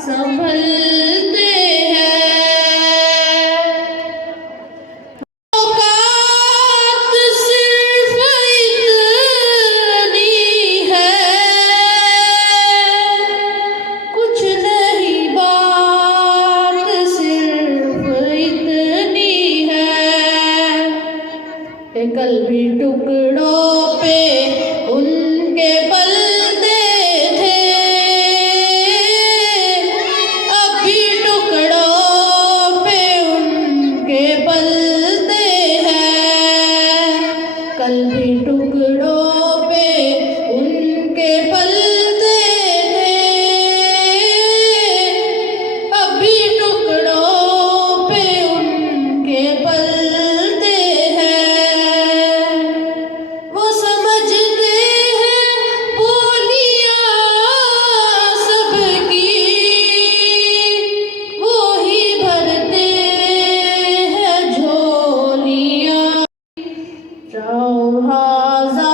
संभलते हैं। औकात सिर्फ इतनी है, कुछ नहीं बात सिर्फ इतनी है। कल भी टुकड़ों पे उनके पलते थे, अब भी टुकड़ों पे उनके पलते हैं। कल भी टुकड़ों पे उनके पलते थे, अब भी टुकड़ों पे उनके पलते हैं। वो समझते हैं बोलियां सबकी, वो ही भरते हैं झोलियां। जाओ हाज़ा